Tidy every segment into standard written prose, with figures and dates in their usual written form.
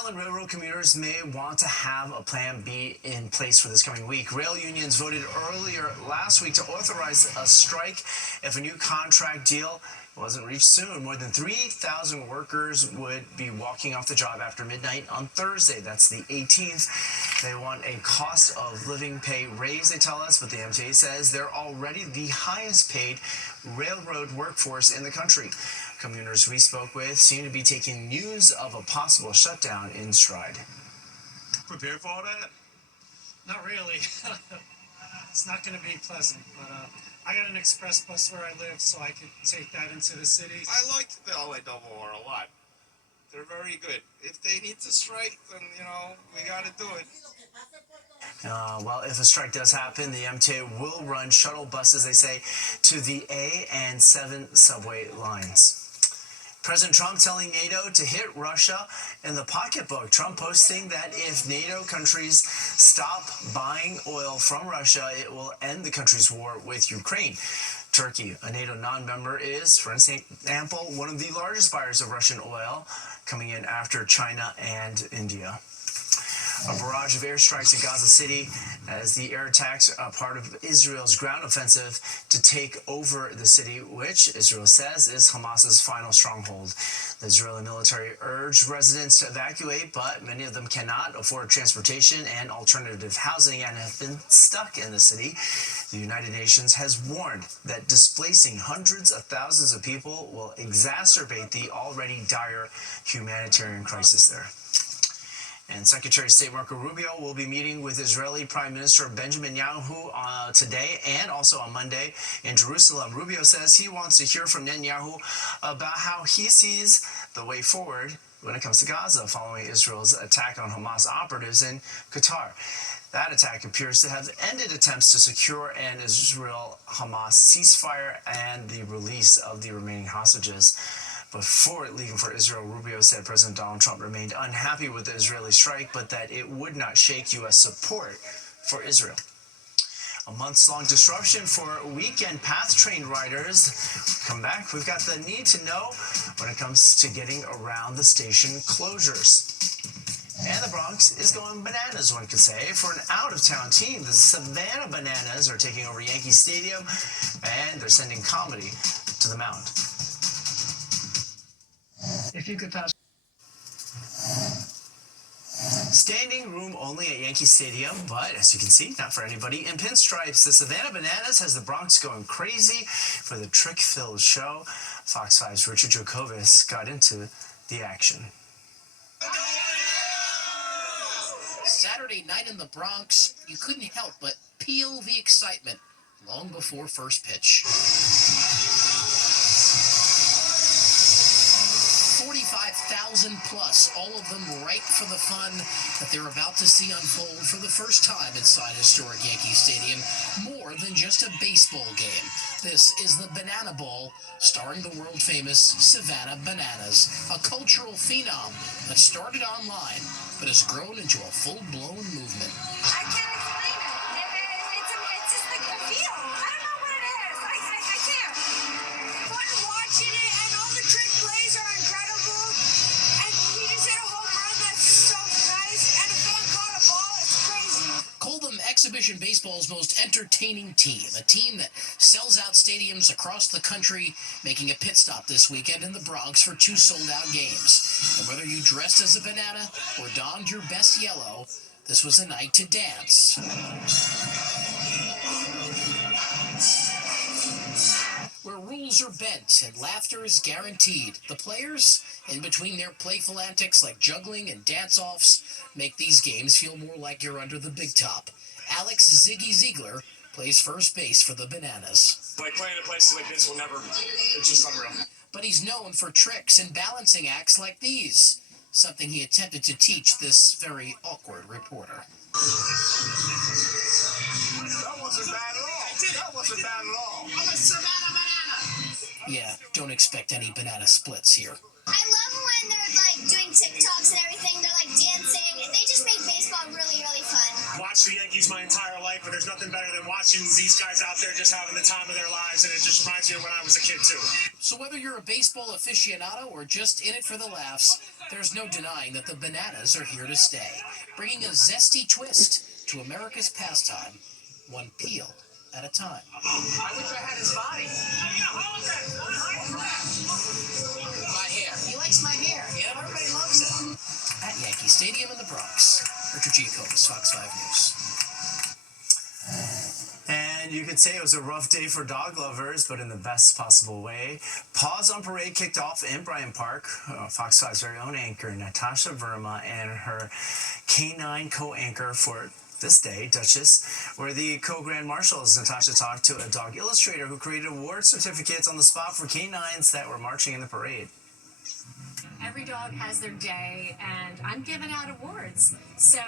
Island Railroad commuters may want to have a plan B in place for this coming week. Rail unions voted earlier last week to authorize a strike if a new contract deal wasn't reached soon. More than 3,000 workers would be walking off the job after midnight on Thursday. That's the 18th. They want a cost of living pay raise, they tell us, but the MTA says they're already the highest paid railroad workforce in the country. Commuters we spoke with seem to be taking news of a possible shutdown in stride. Prepared for all that? Not really. It's not going to be pleasant, but I got an express bus where I live, so I could take that into the city. I like the LA Double R a lot. They're very good. If they need to strike, then, we got to do it. Well, if a strike does happen, the MTA will run shuttle buses, they say, to the A and 7 subway lines. President Trump telling NATO to hit Russia in the pocketbook. Trump posting that if NATO countries stop buying oil from Russia, it will end the country's war with Ukraine. Turkey, a NATO non-member, is, for example, one of the largest buyers of Russian oil, coming in after China and India. A barrage of airstrikes in Gaza City as the air attacks are part of Israel's ground offensive to take over the city, which Israel says is Hamas's final stronghold. The Israeli military urged residents to evacuate, but many of them cannot afford transportation and alternative housing and have been stuck in the city. The United Nations has warned that displacing hundreds of thousands of people will exacerbate the already dire humanitarian crisis there. And Secretary of State Marco Rubio will be meeting with Israeli Prime Minister Benjamin Netanyahu today and also on Monday in Jerusalem. Rubio says he wants to hear from Netanyahu about how he sees the way forward when it comes to Gaza following Israel's attack on Hamas operatives in Qatar. That attack appears to have ended attempts to secure an Israel-Hamas ceasefire and the release of the remaining hostages. Before leaving for Israel, Rubio said President Donald Trump remained unhappy with the Israeli strike, but that it would not shake U.S. support for Israel. A months-long disruption for weekend path train riders. Come back, we've got the need to know when it comes to getting around the station closures. And the Bronx is going bananas, one could say, for an out-of-town team. The Savannah Bananas are taking over Yankee Stadium, and they're sending comedy to the mound. If you could pass. Standing room only at Yankee Stadium, but as you can see, not for anybody in pinstripes. The Savannah Bananas has the Bronx going crazy for the trick-filled show. Fox 5's Richard Jokovis got into the action. Saturday night in the Bronx, you couldn't help but feel the excitement long before first pitch. 45,000 plus, all of them ripe for the fun that they're about to see unfold for the first time inside historic Yankee Stadium. More than just a baseball game. This is the Banana Bowl, starring the world-famous Savannah Bananas, a cultural phenom that started online but has grown into a full-blown movement. I can't explain it. It's just like a feel. I don't know what it is. I can't. Fun watching it, and all the trick plays are incredible. And he just hit a home run that's so nice, and a fan caught a ball. It's crazy. Call them exhibition baseball's most entertaining team, a team that sells out stadiums across the country, making a pit stop this weekend in the Bronx for 2 sold-out games. And whether you dressed as a banana or donned your best yellow, this was a night to dance. Where rules are bent and laughter is guaranteed, the players, in between their playful antics like juggling and dance-offs, make these games feel more like you're under the big top. Alex Ziggy Ziegler plays first base for the Bananas. Like playing in places like this will never, it's just unreal. But he's known for tricks and balancing acts like these, something he attempted to teach this very awkward reporter. That wasn't bad at all. That wasn't bad at all. I'm a Savannah Banana. Yeah, don't expect any banana splits here. I love when they're like doing TikToks and everything. They're like dancing. They just make baseball really, really fun. Watched the Yankees my entire life, but there's nothing better than watching these guys out there just having the time of their lives, and it just reminds me of when I was a kid too. So whether you're a baseball aficionado or just in it for the laughs, There's no denying that the bananas are here to stay, bringing a zesty twist to America's pastime, one peel at a time. I wish I had his body. My hair. He likes my hair. Yeah, everybody loves it. At Yankee Stadium in the Bronx, Richard Giacobbe, Fox 5 News. And you could say it was a rough day for dog lovers, but in the best possible way. Paws on Parade kicked off in Bryant Park. Fox 5's very own anchor, Natasha Verma, and her canine co-anchor for this day, Duchess, were the co-grand marshals. Natasha talked to a dog illustrator who created award certificates on the spot for canines that were marching in the parade. Every dog has their day, and I'm giving out awards. So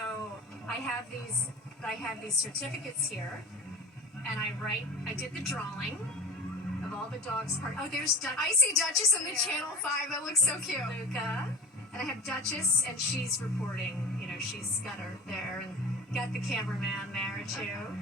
I have these certificates here, and I did the drawing of all the dogs. Oh, there's Duchess. I see Duchess on the Channel 5. That looks so cute. Luca. And I have Duchess, and she's reporting. You know, she's got her there, and got the cameraman there, too.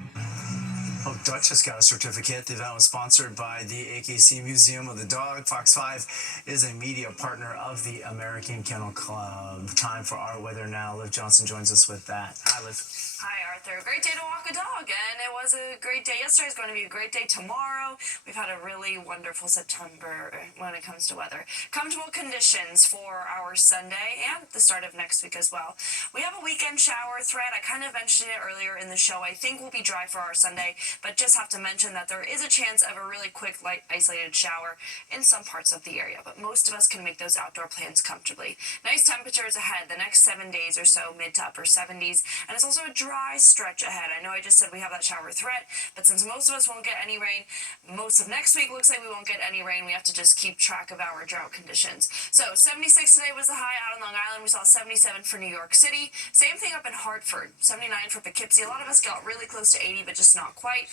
Oh, Duchess got a certificate. The event was sponsored by the AKC Museum of the Dog. Fox 5 is a media partner of the American Kennel Club. Time for our weather now. Liv Johnson joins us with that. Hi, Liv. Hi, Arthur. Great day to walk a dog, and it was a great day yesterday. It's going to be a great day tomorrow. We've had a really wonderful September when it comes to weather. Comfortable conditions for our Sunday and the start of next week as well. We have a weekend shower threat. I kind of mentioned it earlier in the show. I think we'll be dry for our Sunday, but just have to mention that there is a chance of a really quick, light, isolated shower in some parts of the area, but most of us can make those outdoor plans comfortably. Nice temperatures ahead the next 7 days or so, mid to upper 70s, and it's also a dry stretch ahead. I know I just said we have that shower threat, but since most of us won't get any rain, most of next week looks like we won't get any rain. We have to just keep track of our drought conditions. So 76 today was the high out on Long Island. We saw 77 for New York City. Same thing up in Hartford, 79 for Poughkeepsie. A lot of us got really close to 80, but just not quite.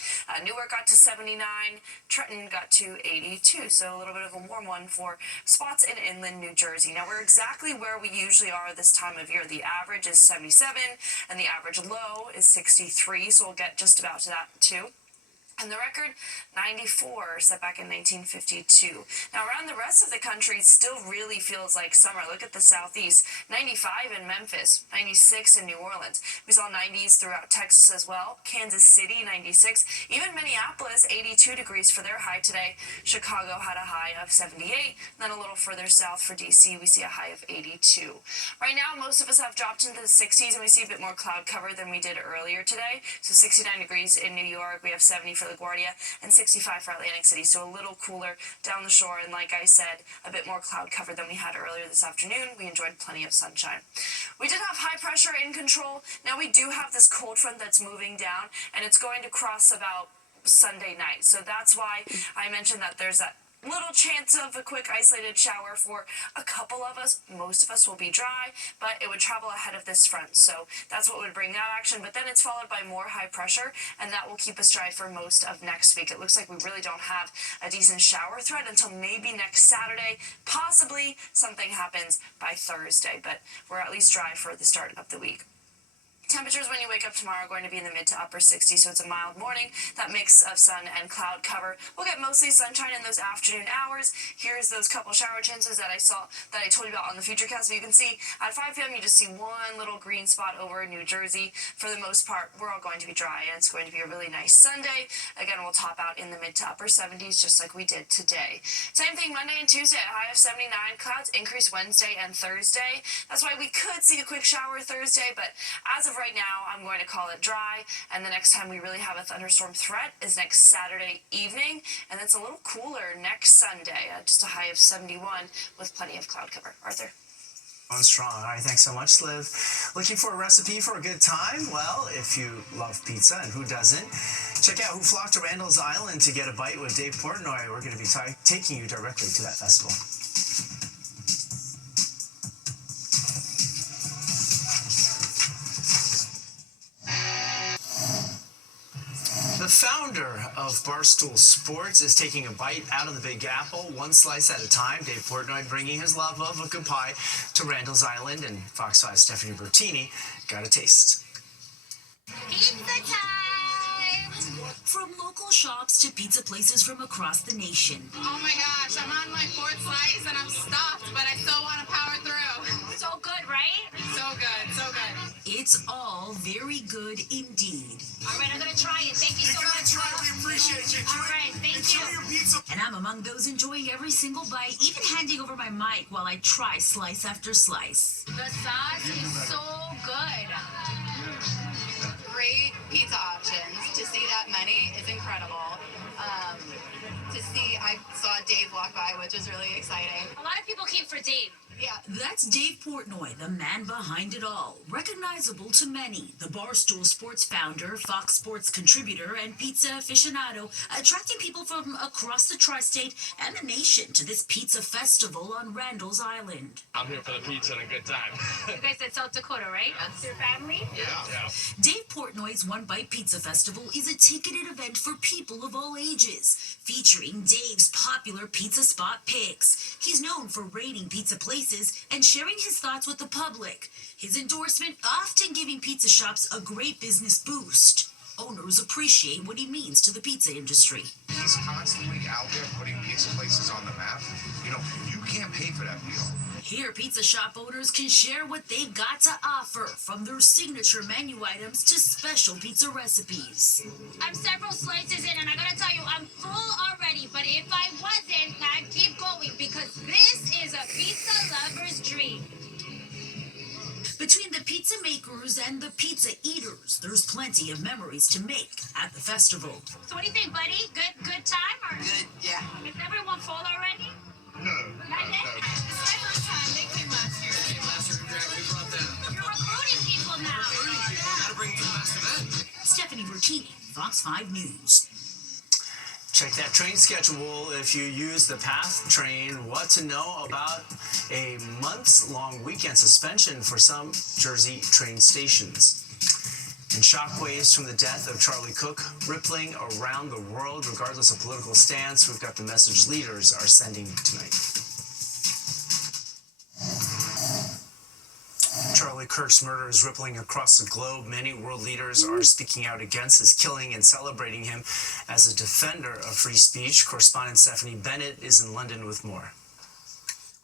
Newark got to 79. Trenton got to 82, so a little bit of a warm one for spots in inland New Jersey. Now, we're exactly where we usually are this time of year. The average is 77, and the average low is 63, so we'll get just about to that too. And the record, 94, set back in 1952. Now, around the rest of the country, it still really feels like summer. Look at the southeast. 95 in Memphis, 96 in New Orleans. We saw 90s throughout Texas as well. Kansas City, 96. Even Minneapolis, 82 degrees for their high today. Chicago had a high of 78. Then a little further south for D.C., we see a high of 82. Right now, most of us have dropped into the 60s, and we see a bit more cloud cover than we did earlier today. So 69 degrees in New York. We have 70 for LaGuardia, and 65 for Atlantic City, so a little cooler down the shore, and like I said, a bit more cloud cover than we had earlier this afternoon. We enjoyed plenty of sunshine. We did have high pressure in control. Now we do have this cold front that's moving down, and it's going to cross about Sunday night, so that's why I mentioned that there's that little chance of a quick isolated shower for a couple of us. Most of us will be dry, but it would travel ahead of this front, so that's what would bring that action. But then it's followed by more high pressure, and that will keep us dry for most of next week. It looks like we really don't have a decent shower threat until maybe next Saturday. Possibly something happens by Thursday, but we're at least dry for the start of the week. Temperatures when you wake up tomorrow are going to be in the mid to upper 60s, so it's a mild morning. That mix of sun and cloud cover. We'll get mostly sunshine in those afternoon hours. Here's those couple shower chances that I told you about on the Futurecast. So you can see at 5 p.m. you just see one little green spot over in New Jersey. For the most part, we're all going to be dry, and it's going to be a really nice Sunday. Again, we'll top out in the mid to upper 70s, just like we did today. Same thing Monday and Tuesday, a high of 79. Clouds increase Wednesday and Thursday. That's why we could see a quick shower Thursday, but as of right now, I'm going to call it dry, and the next time we really have a thunderstorm threat is next Saturday evening, and it's a little cooler next Sunday, just a high of 71 with plenty of cloud cover. Arthur? On strong. All right, thanks so much, Liv. Looking for a recipe for a good time? Well, if you love pizza, and who doesn't, check out Who Flocked to Randall's Island to get a bite with Dave Portnoy. We're going to be taking you directly to that festival. The founder of Barstool Sports is taking a bite out of the Big Apple, one slice at a time. Dave Portnoy bringing his love of a good pie to Randall's Island, and Fox 5's Stephanie Bertini got a taste. Pizza time! From local shops to pizza places from across the nation. Oh my gosh, I'm on my fourth slice and I'm stuffed, but I still want to power through. So good, right? So good, so good. It's all very good indeed. All right, I'm going to try it. Thank you so much. We appreciate you. All right, thank you. Enjoy your pizza. And I'm among those enjoying every single bite, even handing over my mic while I try slice after slice. The sauce is so good. Great pizza options. To see that many is incredible. I saw Dave walk by, which was really exciting. A lot of people came for Dave. Yeah. That's Dave Portnoy, the man behind it all. Recognizable to many, the Barstool Sports founder, Fox Sports contributor, and pizza aficionado, attracting people from across the tri-state and the nation to this pizza festival on Randall's Island. I'm here for the pizza and a good time. You guys at South Dakota, right? That's your family? Yeah. Dave Portnoy's One Bite Pizza Festival is a ticketed event for people of all ages, featuring Dave's popular pizza spot picks. He's known for rating pizza places and sharing his thoughts with the public. His endorsement often giving pizza shops a great business boost. Owners appreciate what he means to the pizza industry. He's constantly out there putting pizza places on the map. You know, you can't pay for that deal. Here, pizza shop owners can share what they've got to offer, from their signature menu items to special pizza recipes. I'm several slices in, and I gotta tell you, I'm full already. But if I wasn't, I'd keep going because this is a pizza lover's dream. Between the pizza makers and the pizza eaters, there's plenty of memories to make at the festival. So what do you think, buddy? Good time or? Good, yeah. Is everyone full already? No. Not yet? This is my first time. They came last year. You're recruiting people now. Stephanie Bertini, Fox 5 News. Check that train schedule if you use the PATH train. What to know about a months-long weekend suspension for some Jersey train stations. And shockwaves from the death of Charlie Cook rippling around the world regardless of political stance. We've got the message leaders are sending tonight. Charlie Kirk's murder is rippling across the globe. Many world leaders are speaking out against his killing and celebrating him as a defender of free speech. Correspondent Stephanie Bennett is in London with more.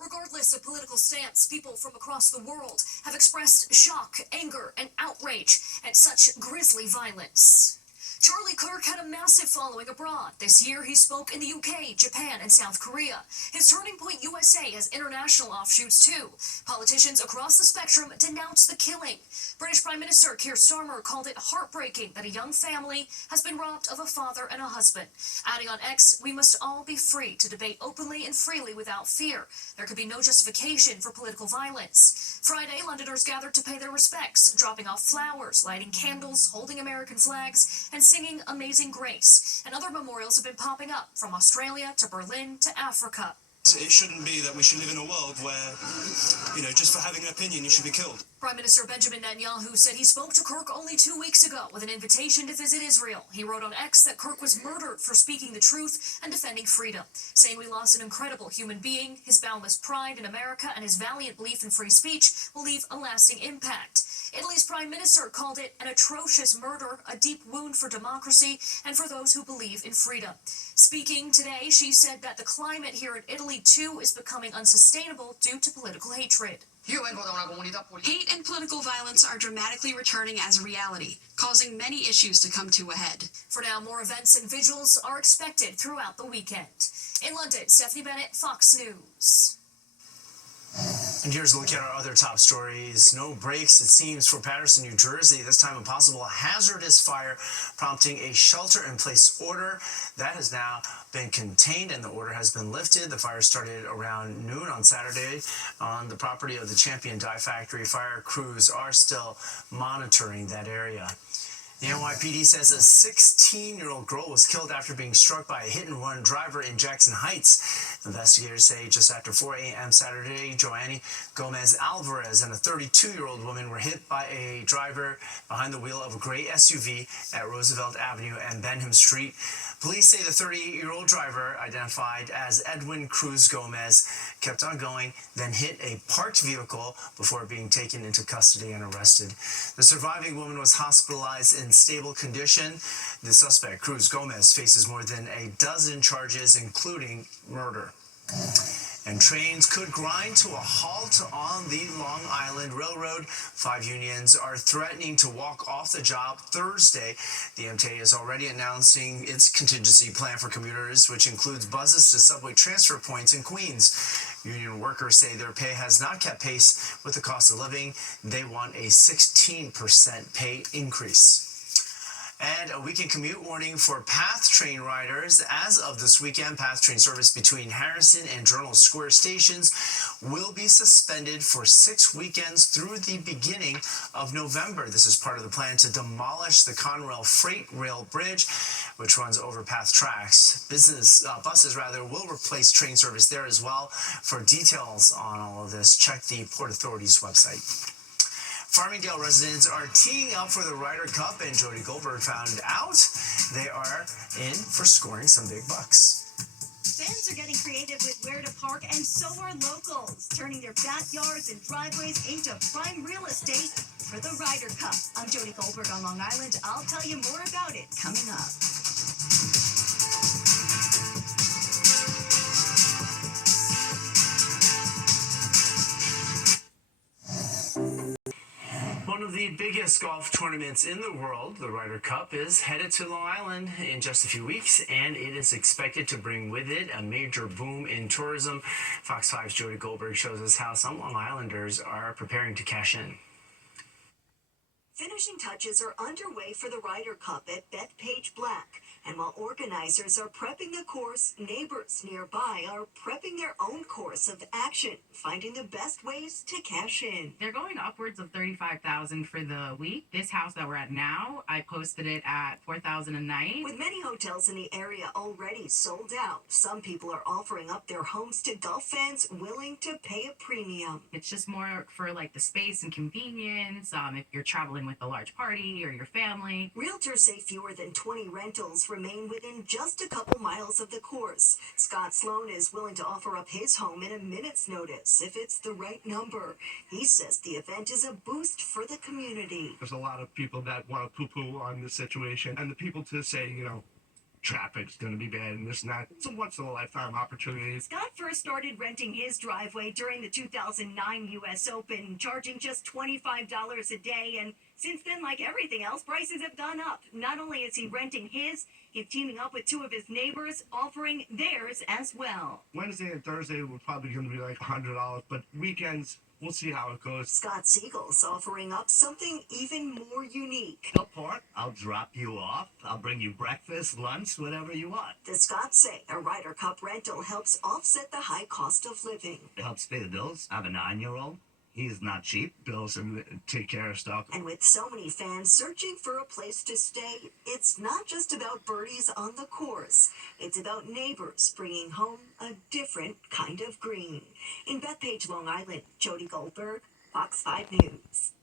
Regardless of political stance, people from across the world have expressed shock, anger, and outrage at such grisly violence. Charlie Kirk had a massive following abroad. This year, he spoke in the UK, Japan, and South Korea. His Turning Point USA has international offshoots, too. Politicians across the spectrum denounced the killing. British Prime Minister Keir Starmer called it heartbreaking that a young family has been robbed of a father and a husband. Adding on X, we must all be free to debate openly and freely without fear. There could be no justification for political violence. Friday, Londoners gathered to pay their respects, dropping off flowers, lighting candles, holding American flags, and singing Amazing Grace. And other memorials have been popping up, from Australia to Berlin to Africa. It shouldn't be that we should live in a world where, just for having an opinion, you should be killed. Prime Minister Benjamin Netanyahu said he spoke to Kirk only 2 weeks ago with an invitation to visit Israel. He wrote on X that Kirk was murdered for speaking the truth and defending freedom, saying we lost an incredible human being. His boundless pride in America and his valiant belief in free speech will leave a lasting impact. Italy's Prime Minister called it an atrocious murder, a deep wound for democracy and for those who believe in freedom. Speaking today, she said that the climate here in Italy, too, is becoming unsustainable due to political hatred. Hate and political violence are dramatically returning as a reality, causing many issues to come to a head. For now, more events and vigils are expected throughout the weekend. In London, Stephanie Bennett, Fox News. And here's a look at our other top stories. No brakes, it seems, for Paterson, New Jersey. This time a possible hazardous fire prompting a shelter-in-place order. That has now been contained and the order has been lifted. The fire started around noon on Saturday on the property of the Champion Dye Factory. Fire crews are still monitoring that area. The NYPD says a 16-year-old girl was killed after being struck by a hit-and-run driver in Jackson Heights. Investigators say just after 4 a.m. Saturday, Joanny Gomez Alvarez and a 32-year-old woman were hit by a driver behind the wheel of a gray SUV at Roosevelt Avenue and Benham Street. Police say the 38-year-old driver, identified as Edwin Cruz Gomez, kept on going, then hit a parked vehicle before being taken into custody and arrested. The surviving woman was hospitalized in stable condition. The suspect, Cruz Gomez, faces more than a dozen charges, including murder. And trains could grind to a halt on the Long Island Railroad. 5 unions are threatening to walk off the job Thursday. The MTA is already announcing its contingency plan for commuters, which includes buses to subway transfer points in Queens. Union workers say their pay has not kept pace with the cost of living. They want a 16% pay increase. And a weekend commute warning for PATH train riders. As of this weekend, PATH train service between Harrison and Journal Square stations will be suspended for 6 weekends through the beginning of November. This is part of the plan to demolish the Conrail Freight Rail Bridge, which runs over PATH tracks. Buses will replace train service there as well. For details on all of this, check the Port Authority's website. Farmingdale residents are teeing up for the Ryder Cup, and Jody Goldberg found out they are in for scoring some big bucks. Fans are getting creative with where to park, and so are locals, turning their backyards and driveways into prime real estate for the Ryder Cup. I'm Jody Goldberg on Long Island. I'll tell you more about it coming up. One of the biggest golf tournaments in the world, the Ryder Cup, is headed to Long Island in just a few weeks, and it is expected to bring with it a major boom in tourism. Fox 5's Jody Goldberg shows us how some Long Islanders are preparing to cash in. Finishing touches are underway for the Ryder Cup at Bethpage Black. And while organizers are prepping the course, neighbors nearby are prepping their own course of action, finding the best ways to cash in. They're going upwards of $35,000 for the week. This house that we're at now, I posted it at $4,000 a night. With many hotels in the area already sold out, some people are offering up their homes to golf fans willing to pay a premium. It's just more for like the space and convenience, if you're traveling with a large party or your family. Realtors say fewer than 20 rentals remain within just a couple miles of the course. Scott Sloan is willing to offer up his home in a minute's notice if it's the right number. He says the event is a boost for the community. There's a lot of people that want to poo-poo on this situation, and the people to say, traffic's going to be bad and this and that. It's a once-in-a-lifetime opportunity. Scott first started renting his driveway during the 2009 U.S. Open, charging just $25 a day. And since then, like everything else, prices have gone up. Not only is he renting his, he's teaming up with 2 of his neighbors, offering theirs as well. Wednesday and Thursday were probably going to be like $100, but weekends, we'll see how it goes. Scott Siegel's offering up something even more unique. The park, I'll drop you off. I'll bring you breakfast, lunch, whatever you want. The Scotts say a Ryder Cup rental helps offset the high cost of living. It helps pay the bills. I have a 9-year-old. He's not cheap. Bills and take care of stuff. And with so many fans searching for a place to stay, it's not just about birdies on the course. It's about neighbors bringing home a different kind of green. In Bethpage, Long Island, Jody Goldberg, Fox 5 News.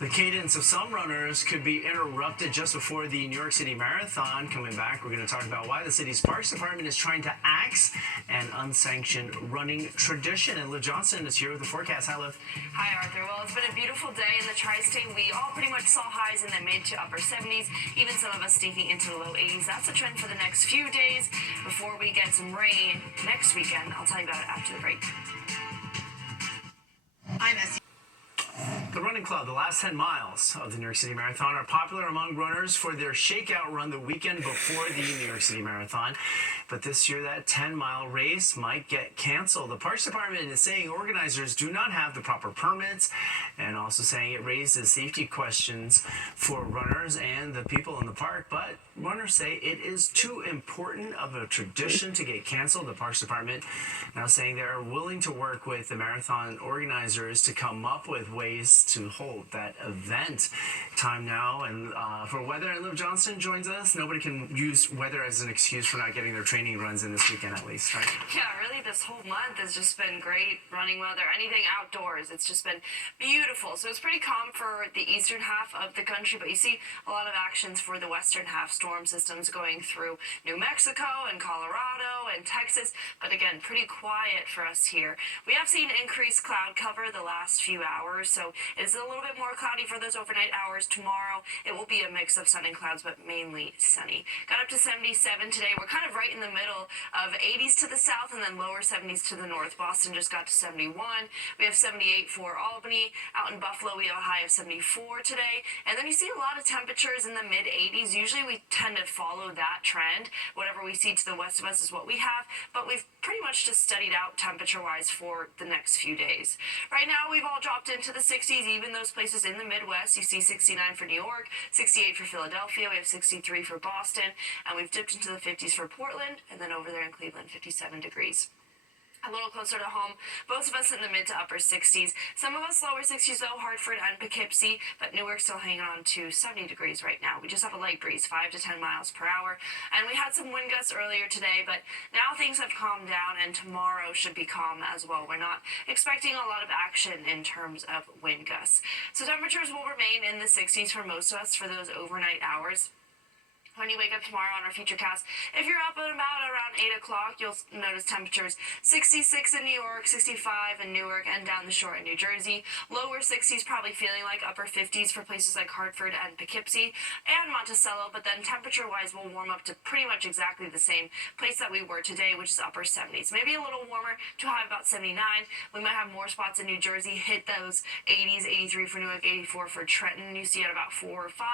The cadence of some runners could be interrupted just before the New York City Marathon. Coming back, we're going to talk about why the city's Parks Department is trying to axe an unsanctioned running tradition. And Liv Johnson is here with the forecast. Hi, Liv. Hi, Arthur. Well, it's been a beautiful day in the tri-state. We all pretty much saw highs in the mid to upper 70s, even some of us sneaking into the low 80s. That's the trend for the next few days before we get some rain next weekend. I'll tell you about it after the break. I'm Essie. The Running Club, the last 10 miles of the New York City Marathon, are popular among runners for their shakeout run the weekend before the New York City Marathon. But this year, that 10-mile race might get canceled. The Parks Department is saying organizers do not have the proper permits, and also saying it raises safety questions for runners and the people in the park. But runners say it is too important of a tradition to get canceled. The Parks Department now saying they are willing to work with the marathon organizers to come up with ways to to hold that event. Time now, and for weather, and Liv Johnson joins us. Nobody can use weather as an excuse for not getting their training runs in this weekend, at least, right? Yeah, really, this whole month has just been great running weather. Anything outdoors, it's just been beautiful. So it's pretty calm for the eastern half of the country, but you see a lot of actions for the western half. Storm systems going through New Mexico and Colorado and Texas, but again, pretty quiet for us here. We have seen increased cloud cover the last few hours, so it's a little bit more cloudy for those overnight hours. Tomorrow, it will be a mix of sun and clouds, but mainly sunny. Got up to 77 today. We're kind of right in the middle of 80s to the south and then lower 70s to the north. Boston just got to 71. We have 78 for Albany. Out in Buffalo, we have a high of 74 today. And then you see a lot of temperatures in the mid 80s. Usually we tend to follow that trend. Whatever we see to the west of us is what we have, but we've pretty much just studied out temperature-wise for the next few days. Right now, we've all dropped into the 60s, even those places in the Midwest. You see 69 for New York, 68 for Philadelphia, we have 63 for Boston, and we've dipped into the 50s for Portland, and then over there in Cleveland, 57 degrees. A little closer to home, most of us in the mid to upper 60s. Some of us lower 60s though, Hartford and Poughkeepsie, but Newark still hanging on to 70 degrees right now. We just have a light breeze, 5 to 10 miles per hour, and we had some wind gusts earlier today, but now things have calmed down, and tomorrow should be calm as well. We're not expecting a lot of action in terms of wind gusts. So temperatures will remain in the 60s for most of us for those overnight hours. When you wake up tomorrow on our Futurecast, if you're up and about around 8 o'clock, you'll notice temperatures 66 in New York, 65 in Newark, and down the shore in New Jersey. Lower 60s, probably feeling like upper 50s for places like Hartford and Poughkeepsie and Monticello, but then temperature-wise, we'll warm up to pretty much exactly the same place that we were today, which is upper 70s. Maybe a little warmer to high about 79. We might have more spots in New Jersey hit those 80s, 83 for Newark, 84 for Trenton. You see at about 4 or 5.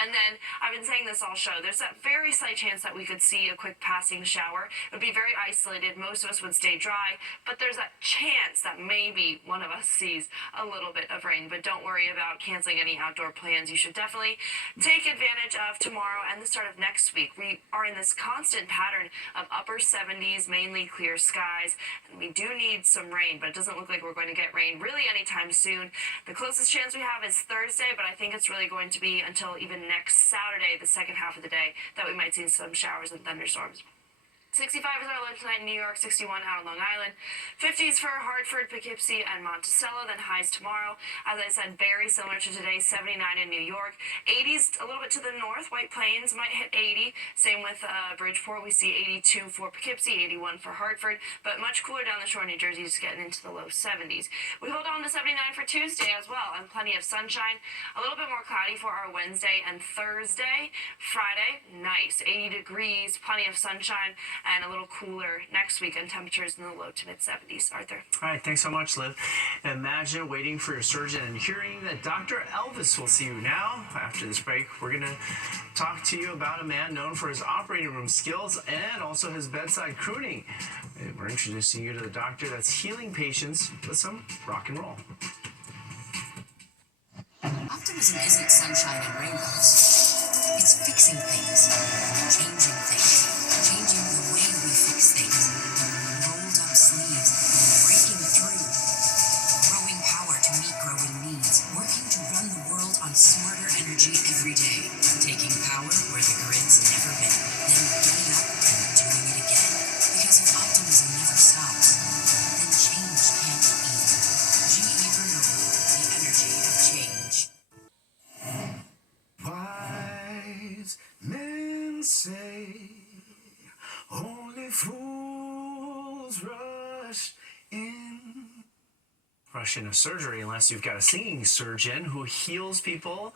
And then, I've been saying this all show, there's that very slight chance that we could see a quick passing shower. It would be very isolated. Most of us would stay dry, but there's that chance that maybe one of us sees a little bit of rain. But don't worry about canceling any outdoor plans. You should definitely take advantage of tomorrow and the start of next week. We are in this constant pattern of upper 70s, mainly clear skies, and we do need some rain, but it doesn't look like we're going to get rain really anytime soon. The closest chance we have is Thursday, but I think it's really going to be until even next Saturday, the second half of the day, that we might see some showers and thunderstorms. 65 is our low tonight in New York, 61 out on Long Island, 50s for Hartford, Poughkeepsie, and Monticello, then highs tomorrow. As I said, very similar to today, 79 in New York, 80s a little bit to the north. White Plains might hit 80. Same with Bridgeport. We see 82 for Poughkeepsie, 81 for Hartford, but much cooler down the shore in New Jersey, just getting into the low 70s. We hold on to 79 for Tuesday as well, and plenty of sunshine. A little bit more cloudy for our Wednesday and Thursday. Friday, nice, 80 degrees, plenty of sunshine, and a little cooler next week, and temperatures in the low to mid 70s. Arthur. All right, thanks so much, Liv. Imagine waiting for your surgeon and hearing that Dr. Elvis will see you now. After this break, we're going to talk to you about a man known for his operating room skills and also his bedside crooning. We're introducing you to the doctor that's healing patients with some rock and roll. Optimism isn't sunshine and rainbows. It's fixing things, changing things, changing the way we fix things. Rolled up sleeves, breaking through, growing power to meet growing needs, working to run the world on smarter energy every day, taking power where the grid's never been, then getting up and doing it again. Because if optimism never stops, then change can't either. GE Vernova, the energy of change. Wise men say only fools rush in. Rush into surgery unless you've got a singing surgeon who heals people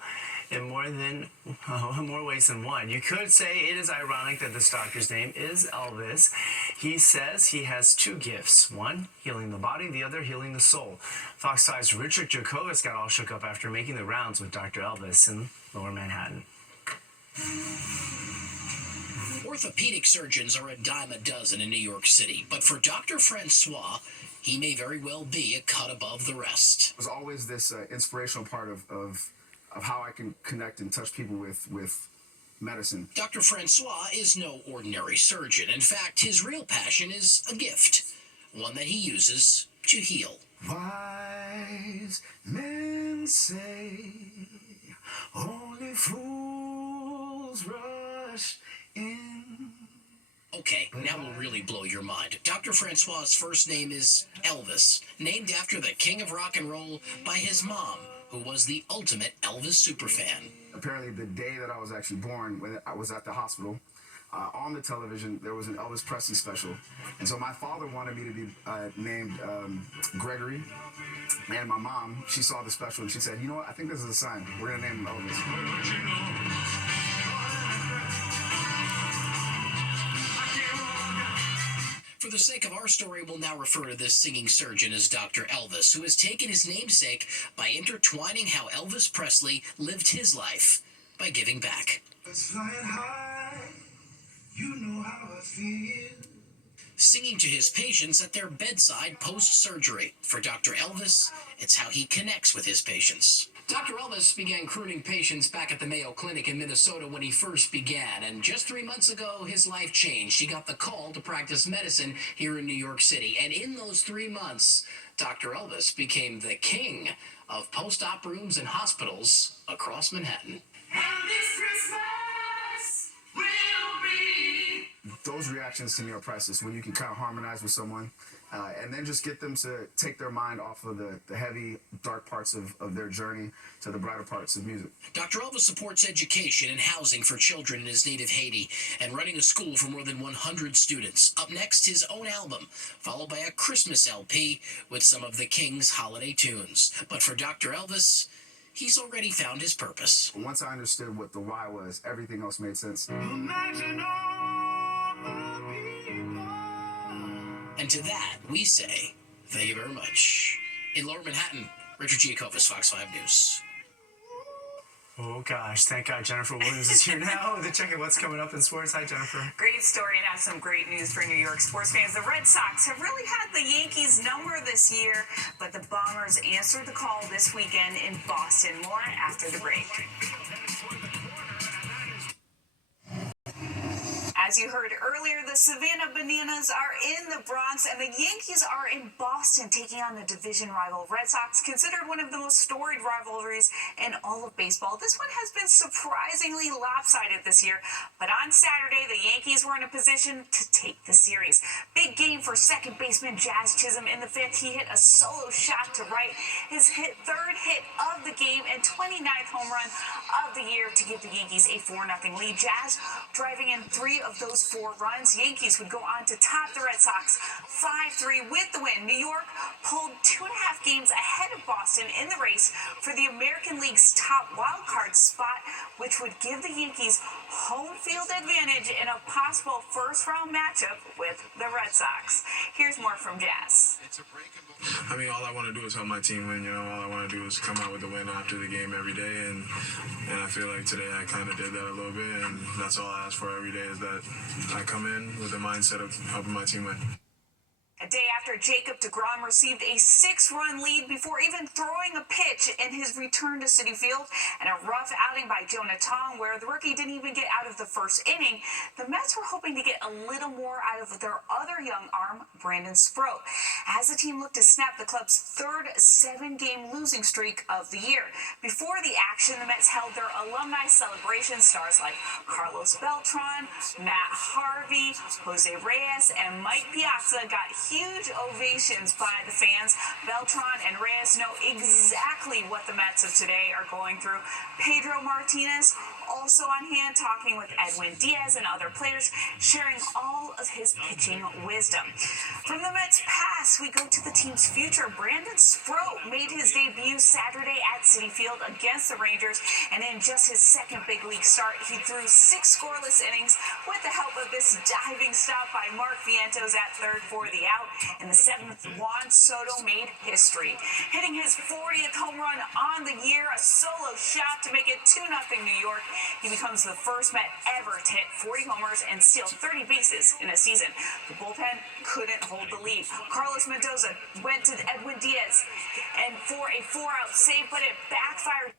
in more ways than one. You could say it is ironic that this doctor's name is Elvis. He says he has two gifts. One, healing the body, the other, healing the soul. Fox 5's Richard Jacobus got all shook up after making the rounds with Dr. Elvis in Lower Manhattan. Orthopedic surgeons are a dime a dozen in New York City, but for Dr. Francois, he may very well be a cut above the rest. There's always this inspirational part of how I can connect and touch people with medicine. Dr. Francois is no ordinary surgeon. In fact, his real passion is a gift, one that he uses to heal. Wise men Men say only fools rush in. Okay, now we'll really blow your mind. Dr. Francois's first name is Elvis, named after the king of rock and roll by his mom, who was the ultimate Elvis superfan. Apparently, the day that I was actually born, when I was at the hospital, on the television, there was an Elvis Presley special. And so my father wanted me to be named Gregory. And my mom, she saw the special and she said, you know what, I think this is a sign. We're going to name him Elvis. For the sake of our story, we'll now refer to this singing surgeon as Dr. Elvis, who has taken his namesake by intertwining how Elvis Presley lived his life by giving back. It's flying high, you know how I feel. Singing to his patients at their bedside post-surgery. For Dr. Elvis, it's how he connects with his patients. Dr. Elvis began crooning patients back at the Mayo Clinic in Minnesota when he first began, and just 3 months ago, his life changed. He got the call to practice medicine here in New York City, and in those 3 months, Dr. Elvis became the king of post-op rooms and hospitals across Manhattan. And this Christmas will be. Those reactions to me are priceless, when you can kind of harmonize with someone and then just get them to take their mind off of the heavy, dark parts of their journey to the brighter parts of music. Dr. Elvis supports education and housing for children in his native Haiti and running a school for more than 100 students. Up next, his own album, followed by a Christmas LP with some of the King's holiday tunes. But for Dr. Elvis, he's already found his purpose. Once I understood what the why was, everything else made sense. Imagine all the people. And to that, we say, thank you very much. In Lower Manhattan, Richard Giacovas, Fox 5 News. Oh gosh, thank God Jennifer Williams is here now to check out what's coming up in sports. Hi, Jennifer. Great story and have some great news for New York sports fans. The Red Sox have really had the Yankees' number this year, but the Bombers answered the call this weekend in Boston. More after the break. As you heard earlier, the Savannah Bananas are in the Bronx and the Yankees are in Boston taking on the division rival Red Sox, considered one of the most storied rivalries in all of baseball. This one has been surprisingly lopsided this year, but on Saturday, the Yankees were in a position to take the series. Big game for second baseman Jazz Chisholm in the fifth. He hit a solo shot to right, his third hit of the game and 29th home run of the year to give the Yankees a 4-0 lead. Jazz driving in 3 of those 4 runs. Yankees would go on to top the Red Sox 5-3 with the win. New York pulled 2.5 games ahead of Boston in the race for the American League's top wildcard spot, which would give the Yankees home field advantage in a possible first-round matchup with the Red Sox. Here's more from Jazz. I mean, all I want to do is help my team win. You know, all I want to do is come out with a win after the game every day, and I feel like today I kind of did that a little bit, and that's all I ask for every day is that I come in with the mindset of helping my team win. A day after Jacob deGrom received a 6-run lead before even throwing a pitch in his return to Citi Field, and a rough outing by Jonah Tong where the rookie didn't even get out of the first inning, the Mets were hoping to get a little more out of their other young arm, Brandon Sproat, as the team looked to snap the club's third 7-game losing streak of the year. Before the action, the Mets held their alumni celebration. Stars like Carlos Beltran, Matt Harvey, Jose Reyes, and Mike Piazza got huge ovations by the fans. Beltran and Reyes know exactly what the Mets of today are going through. Pedro Martinez also on hand, talking with Edwin Diaz and other players, sharing all of his pitching wisdom. From the Mets' past, we go to the team's future. Brandon Sproat made his debut Saturday at Citi Field against the Rangers, and in just his second big league start, he threw 6 scoreless innings with the help of this diving stop by Mark Vientos at third for the out. In the 7th, Juan Soto made history, hitting his 40th home run on the year, a solo shot to make it 2-0 New York. He becomes the first Met ever to hit 40 homers and steal 30 bases in a season. The bullpen couldn't hold the lead. Carlos Mendoza went to Edwin Diaz and for a 4-out save, but it backfired.